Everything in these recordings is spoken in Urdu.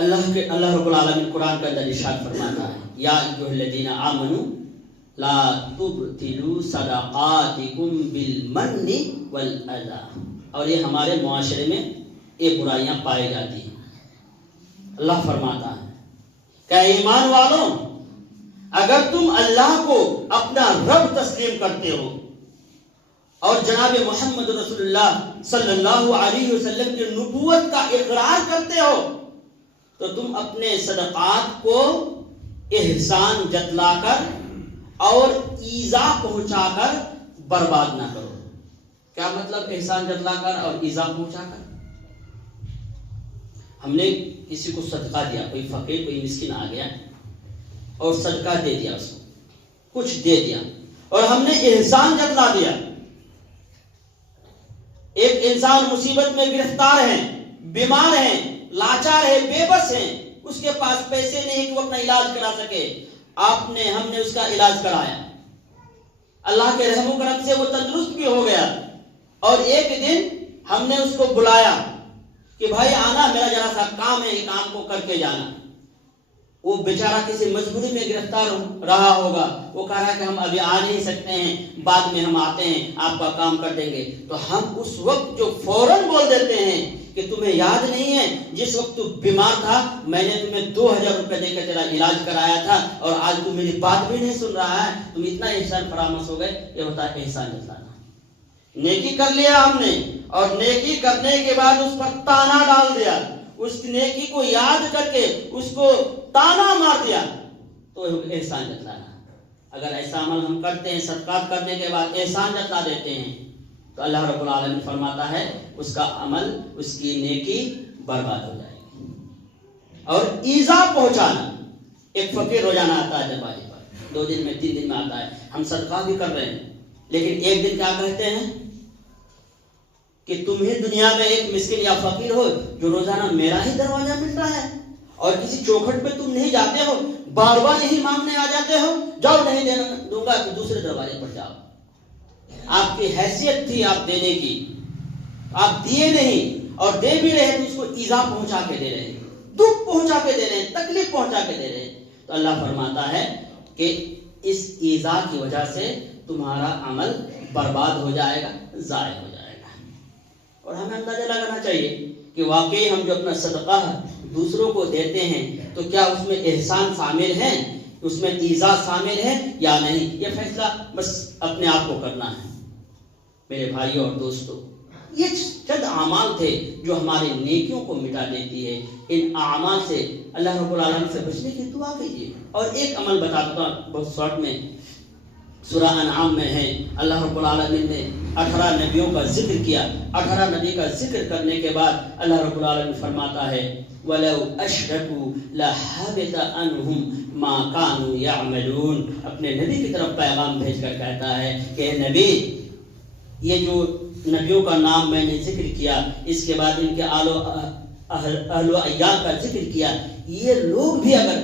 اللہ رب العالمین قرآن کا اندر ارشاد فرماتا ہے یا ایھا الذین آمنوا لا تبطلوا صدقاتکم بالمن والاذی، اور یہ ہمارے معاشرے میں یہ برائیاں پائی جاتی ہیں۔ اللہ فرماتا ہے کہ ایمان والوں، اگر تم اللہ کو اپنا رب تسلیم کرتے ہو اور جناب محمد رسول اللہ صلی اللہ علیہ وسلم کی نبوت کا اقرار کرتے ہو تو تم اپنے صدقات کو احسان جتلا کر اور ایذا پہنچا کر برباد نہ کرو۔ کیا مطلب احسان جتلا کر اور ایذا پہنچا کر؟ ہم نے کسی کو صدقہ دیا، کوئی فقیر کوئی مسکین آ گیا اور صدقہ دے دیا، اس کو کچھ دے دیا اور ہم نے احسان جتلا دیا۔ ایک انسان مصیبت میں گرفتار ہے، بیمار ہے، لاچار ہے، بے بس ہے، اس کے پاس پیسے نہیں کہ وہ اپنا علاج کرا سکے، ہم نے اس کا علاج کرایا، اللہ کے رحم و کرم سے وہ تندرست بھی ہو گیا، اور ایک دن ہم نے اس کو بلایا کہ بھائی آنا، میرا ذرا سا کام ہے، یہ کام کو کر کے جانا۔ وہ بیچارہ کسی مجبوری میں گرفتار رہا ہوگا، وہ کہہ رہا ہے کہ ہم ابھی آ نہیں سکتے ہیں، بعد میں ہم آتے ہیں، آپ کا کام کر دیں گے۔ تو ہم اس وقت جو فوراً بول دیتے ہیں کہ تمہیں یاد نہیں ہے جس وقت تو بیمار تھا میں نے تمہیں 2000 روپے دے کر تیرا علاج کرایا تھا اور آج تو میری بات بھی نہیں سن رہا ہے، تم اتنا احسان فراموش ہو گئے۔ یہ ہوتا ہے احسان جتلانا۔ نیکی کر لیا ہم نے، اور نیکی کرنے کے بعد اس پر تانا ڈال دیا، اس نیکی کو یاد کر کے اس کو تانا مار دیا، تو احسان جتلانا۔ اگر ایسا عمل ہم کرتے ہیں، صدقات کرنے کے بعد احسان جتلا دیتے ہیں، تو اللہ رب العالمین فرماتا ہے اس کا عمل، اس کی نیکی برباد ہو جائے گی۔ اور ایذا پہنچانا، ایک فقیر روزانہ آتا ہے دروازے پر، 2 دن میں 3 دن میں آتا ہے، ہم صدقہ بھی کر رہے ہیں، لیکن ایک دن کیا کہتے ہیں کہ تم ہی دنیا میں ایک مسکین یا فقیر ہو جو روزانہ میرا ہی دروازہ ملتا ہے، اور کسی چوکھٹ پہ تم نہیں جاتے ہو، بار بار یہی مانگنے آ جاتے ہو، جاؤ نہیں دینا دوں گا تو دوسرے دروازے پر جاؤ۔ آپ کی حیثیت تھی آپ دینے کی، آپ دیے نہیں، اور دے بھی رہے تو اس کو ایذا پہنچا کے دے رہے ہیں، دکھ پہنچا کے دے رہے ہیں، تکلیف پہنچا کے دے رہے ہیں۔ تو اللہ فرماتا ہے کہ اس ایذا کی وجہ سے تمہارا عمل برباد ہو جائے گا، ضائع ہو جائے گا۔ اور ہمیں اندازہ لگانا چاہیے کہ واقعی ہم جو اپنا صدقہ دوسروں کو دیتے ہیں تو کیا اس میں احسان شامل ہے، اس میں ایذا شامل ہے یا نہیں، یہ فیصلہ بس اپنے آپ کو کرنا ہے۔ میرے بھائیوں اور دوستوں، یہ چند اعمال تھے جو ہماری نیکیوں کو مٹا دیتی ہے۔ ان اعمال سے اللہ رب العالمین سے بچنے کی دعا کیجیے۔ اور ایک عمل بتاتا ہوں بہت شارٹ میں، سورہ انعام میں ہے، اللہ رب العالمین نے 18 نبیوں کا ذکر کیا۔ 18 نبی کا ذکر کرنے کے بعد اللہ رب العالمین فرماتا ہے وَلَوْ أَشْرَكُوا لَحَبِطَ عَنْهُمْ مَا كَانُوا يَعْمَلُونَ۔ اپنے نبی کی طرف پیغام بھیج کر کہتا ہے کہ نبی، یہ جو نبیوں کا نام میں نے ذکر کیا، اس کے بعد ان کے اہل و عیال کا ذکر کیا، یہ لوگ بھی اگر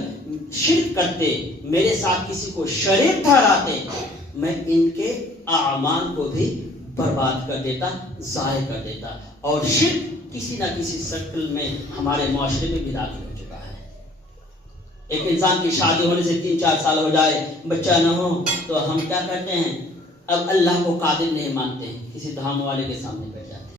شرک کرتے، میرے ساتھ کسی کو شریک ٹھہراتے، میں ان کے اعمال کو بھی برباد کر دیتا، ضائع کر دیتا۔ اور شرک کسی نہ کسی شکل میں ہمارے معاشرے میں بھی داخل ہو چکا ہے۔ ایک انسان کی شادی ہونے سے 3-4 سال ہو جائے، بچہ نہ ہو، تو ہم کیا کرتے ہیں، اب اللہ کو قادر نہیں مانتے ہیں، کسی دھام والے کے سامنے بیٹھ جاتے ہیں۔